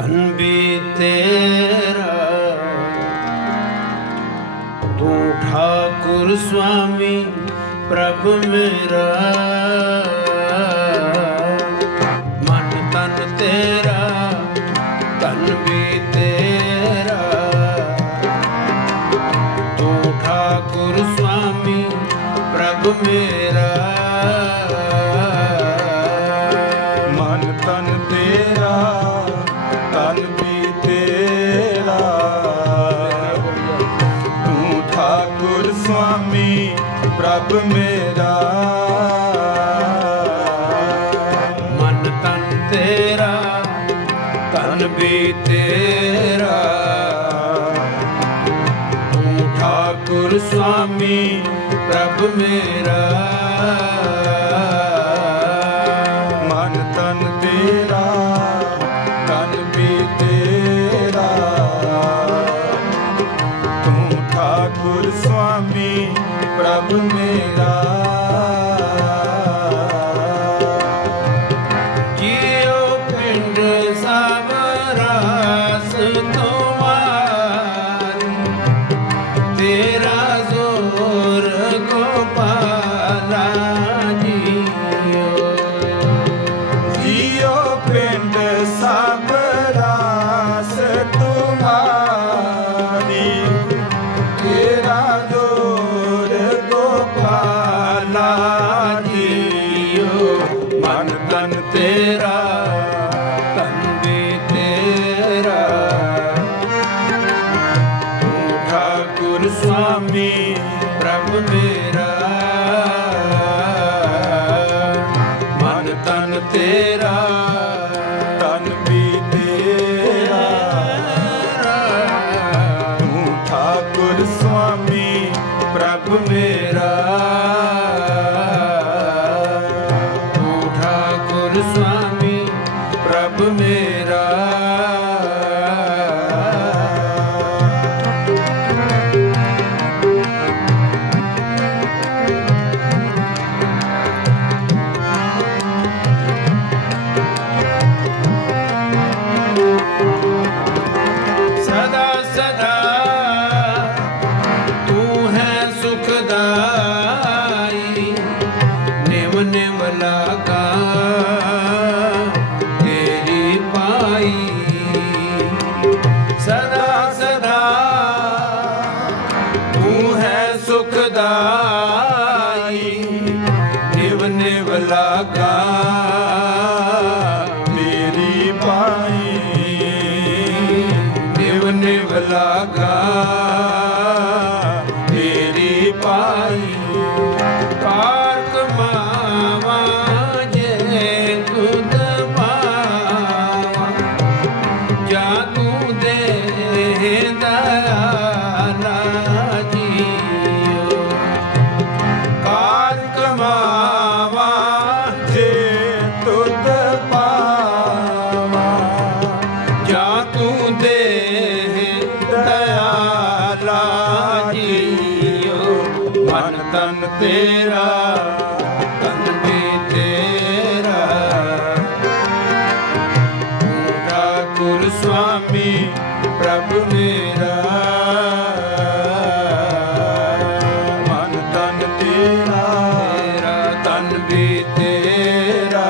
ਤਨ ਵੀ ਤੇਰਾ ਤੂੰ ਠਾਕੁਰ ਸੁਆਮੀ, ਪ੍ਰਭ ਮੇਰਾ। ਮਨ ਤਨ ਤੇਰਾ ਤਨ ਵੀ ਤੇਰਾ ਤੂੰ ਠਾਕੁਰ ਸੁਆਮੀ, ਪ੍ਰਭ ਮੇਰਾ। ਪ੍ਰਭ ਮੇਰਾ। ਮਨ ਤਨ ਤੇਰਾ ਤਨ ਵੀ ਤੇਰਾ। ਤੂੰ ਠਾਕੁਰ ਸੁਆਮੀ ਪ੍ਰਭ ਮੇਰਾ। ਤੇਰਾ ਤਨ ਵੀ ਤੇਰਾ। ਤੂੰ ਠਾਕੁਰ ਸੁਆਮੀ ਪ੍ਰਭ ਮੇਰਾ। ਤੂੰ ਠਾਕੁਰ ਸੁਆਮੀ ਪ੍ਰਭ ਮੇਰਾ। ਹੈ ਸੁਖਦਾਈ ਠਾਕੁਰ ਸੁਆਮੀ ਪ੍ਰਭ ਮੇਰਾ ਮਨ ਤਨ ਤੇਰਾ ਤੇਰਾ ਤਨ ਵੀ ਤੇਰਾ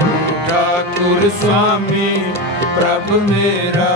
ਤੂੰ ਠਾਕੁਰ ਸੁਆਮੀ ਪ੍ਰਭ ਮੇਰਾ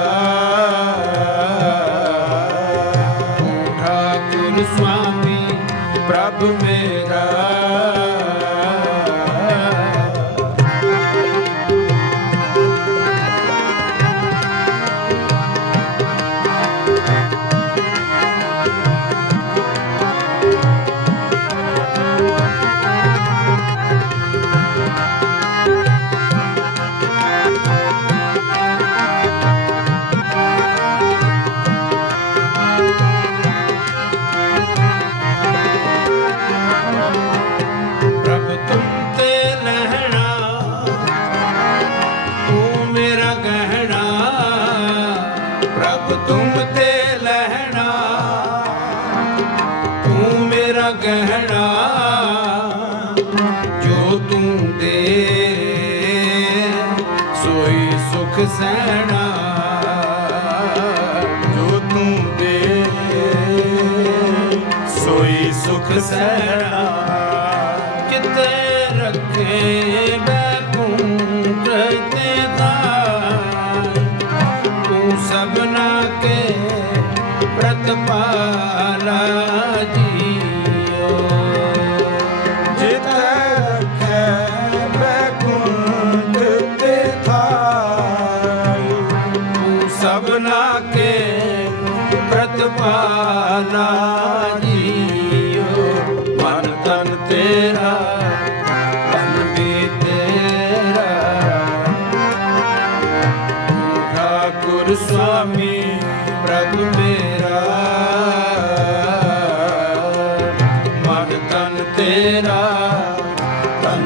ਸੋਈ ਸੁਖ ਸਹਿਣਾ, ਜੋ ਤੂੰ ਦੇ। ਸੋਈ ਸੁਖ ਸਹਿਣਾ, ਕਿਤੇ ਰੱਖੇ ਬੈਕੁੰਠ ਤੇ ਤੂੰ ਸਭਨਾ ਕੇ ਪ੍ਰਤਪਾਲਾ ਜੀ।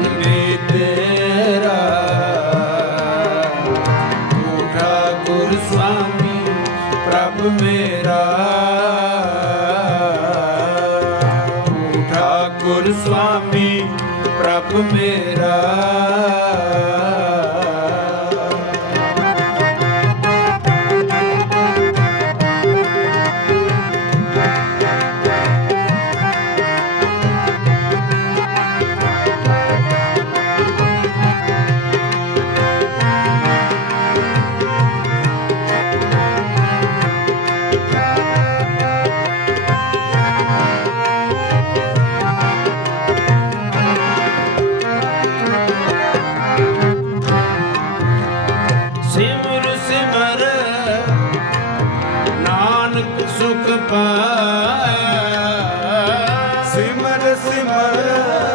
Nidre ਸਿਮਰ ਸਿਮਰ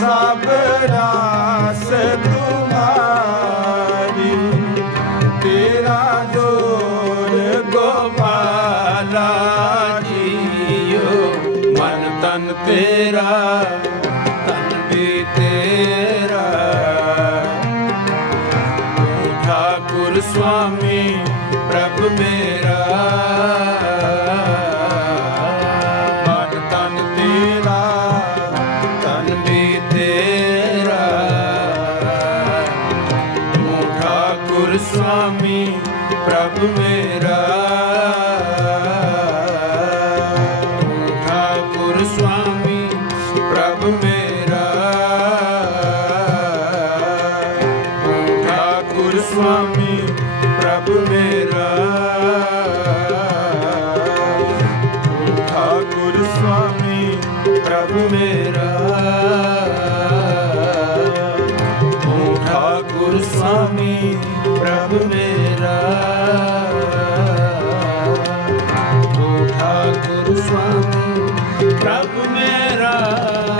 ਸਬਰਾ स्वामी प्रभु मेरा ठाकुर स्वामी प्रभु मेरा ठाकुर स्वामी प्रभु मेरा ठाकुर स्वामी प्रभु मेरा espera.